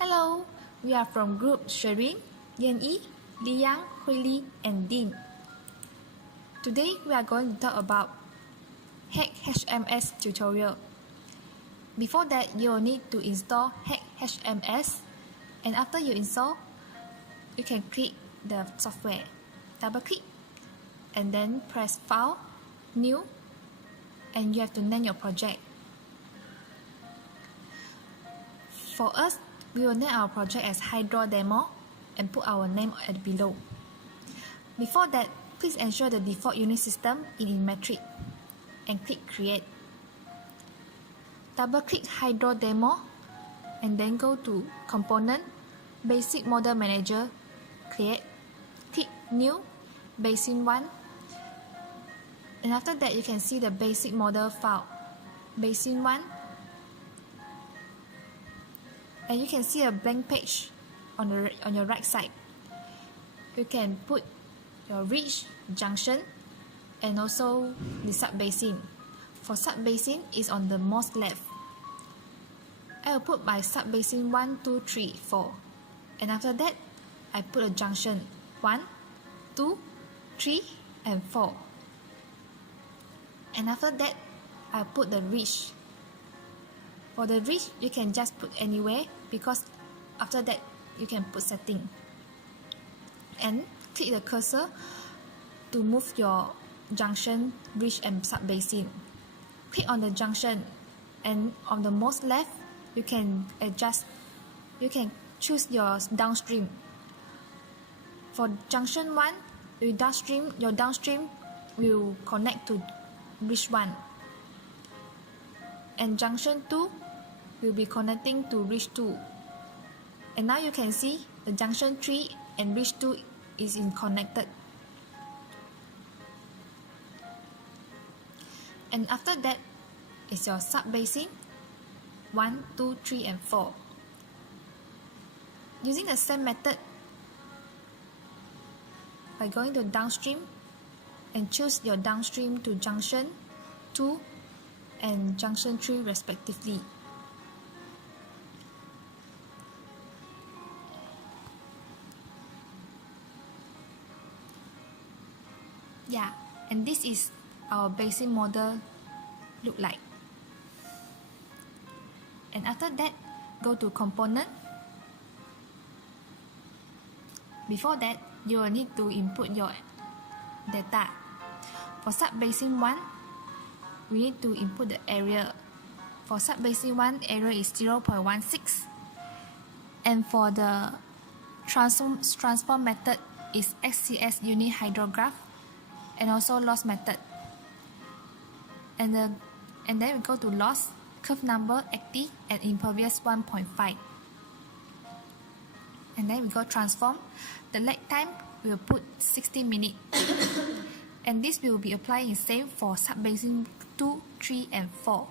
Hello, we are from Group Sherin, Yan-Yi, Liyang, Hui-Li, and Dean. Today we are going to talk about HEC HMS tutorial. Before that, you will need to install HEC HMS, and after you install, you can click the software, double click, and then press File, New, and you have to name your project. For us, we will name our project as Hydro Demo and put our name at below. Before that, please ensure the default unit system in metric and click Create. Double click Hydro Demo and then go to Component, Basic Model Manager, Create, click New, Basin 1, and after that you can see the basic model file, Basin 1, and you can see a blank page on your right side. You can put your ridge, junction, and also the sub-basin. For sub-basin is on the most left. I will put my sub-basin 1, 2, 3, 4, and after that I put a junction 1, 2, 3, and 4, and after that I put the ridge. For the ridge, you can just put anywhere because after that you can put setting. And click the cursor to move your junction, ridge, and sub-basin. Click on the junction, and on the most left, you can adjust. You can choose your downstream. For junction 1, your downstream will connect to ridge 1. And junction 2 will be connecting to ridge 2. And now you can see the junction 3 and ridge 2 is connected. And after that is your sub-basin 1, 2, 3, and 4. Using the same method, by going to downstream and choose your downstream to junction 2 and junction 3 respectively. Yeah, and this is our basic model look like. And after that, go to component. Before that, you will need to input your data. For sub-basin 1, we need to input the area. For sub-basin 1, area is 0.16. And for the transform method is XCS unit hydrograph and also loss method. And then we go to loss, curve number 80 and impervious 1.5. And then we go transform. The lag time we will put 60 minutes. And this will be applying same for sub-basin 2, 3, and 4.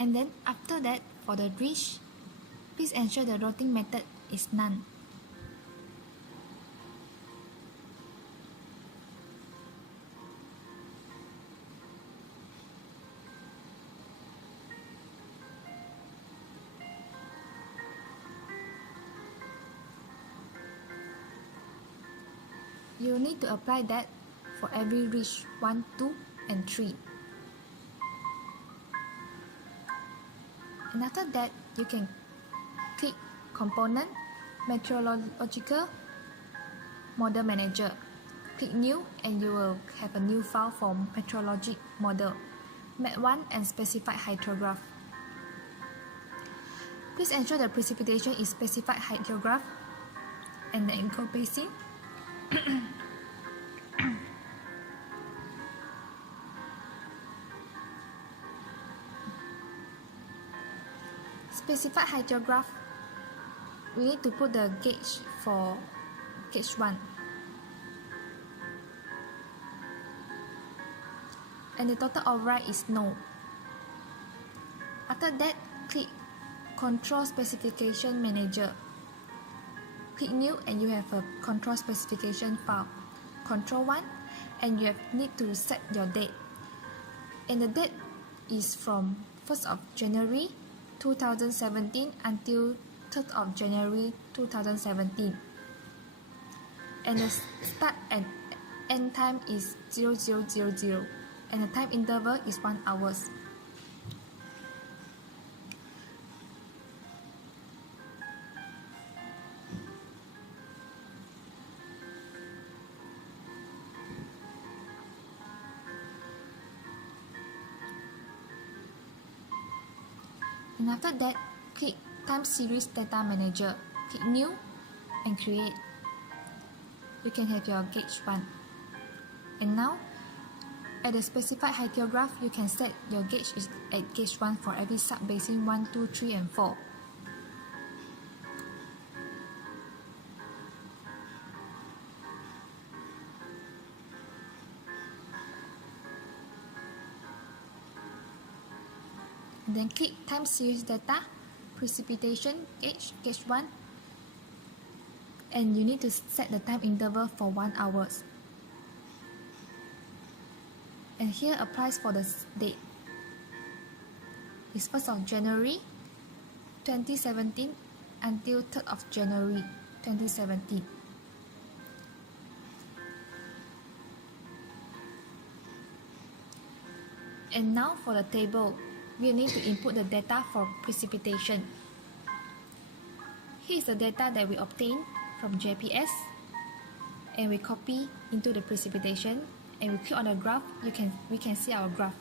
And then after that, for the ridge, please ensure the routing method is none. you need to apply that for every reach 1, 2, and 3. And after that, you can click Component, Meteorological Model Manager. Click New and you will have a new file for meteorologic model, MET1 and specified hydrograph. Please ensure the precipitation is specified hydrograph and the encompassing specified hydrograph. We need to put the gauge for gauge 1. And the total override is no. After that, click Control Specification Manager. Click New and you have a control specification file, Control 1, and you need to set your date. And the date is from 1st of January 2017 until 3rd of January 2017. And the start and end time is 0000 and the time interval is 1 hour. And after that, click Time Series Data Manager. Click New and Create. You can have your gauge 1. And now, at the specified hydrograph, you can set your gauge is at gauge 1 for every sub-basin 1, 2, 3, and 4. And then click Time Series Data, Precipitation, Gauge 1, and you need to set the time interval for 1 hour. And here applies for the date. It's 1st of January 2017 until 3rd of January 2017. And now for the table, we need to input the data for precipitation. Here is the data that we obtained from JPS, and we copy into the precipitation, and we click on the graph. We can see our graph.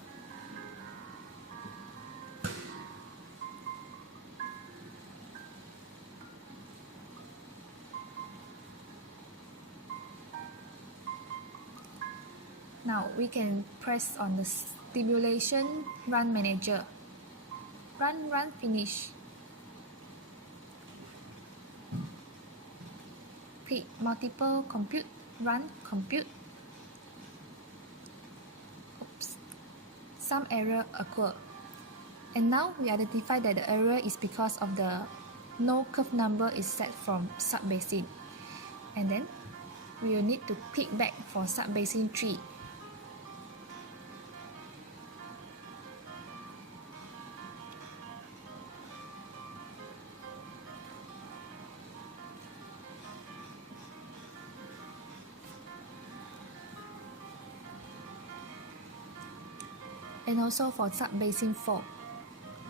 Now we can press on the Simulation Run Manager. Run, finish. Click Multiple Compute, Run, Compute. Oops. Some error occur. And now we identify that the error is because of the no curve number is set from sub-basin. And then we will need to click back for sub-basin 3. And also for sub-basin 4,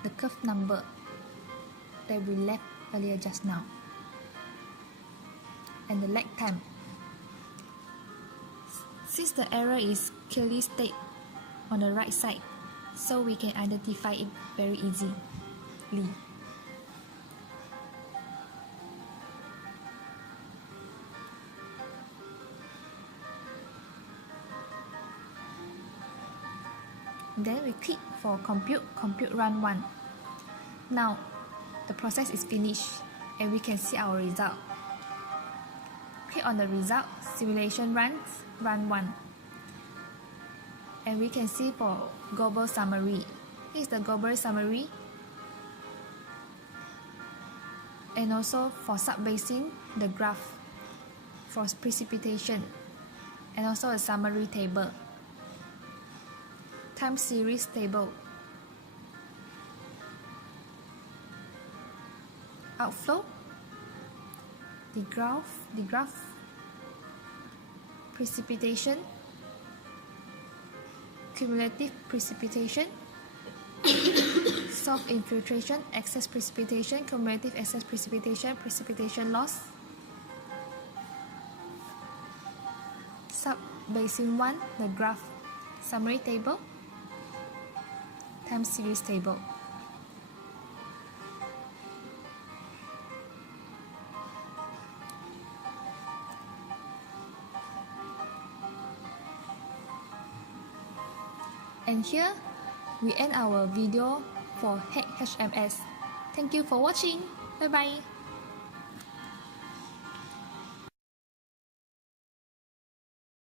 the curve number that we left earlier just now. And the lag time. Since the error is clearly stated on the right side, so we can identify it very easily. Then we click for Compute Run 1. Now, the process is finished and we can see our result. Click on the result, Simulation Run 1. And we can see for global summary. Here is the global summary. And also for sub-basin, the graph for precipitation. And also a summary table. Time series table. Outflow. The graph. precipitation, cumulative precipitation, soft infiltration, excess precipitation, cumulative excess precipitation, precipitation loss, sub-basin 1, the graph summary table, time series table. And here we end our video for HEC HMS. Thank you for watching. Bye bye.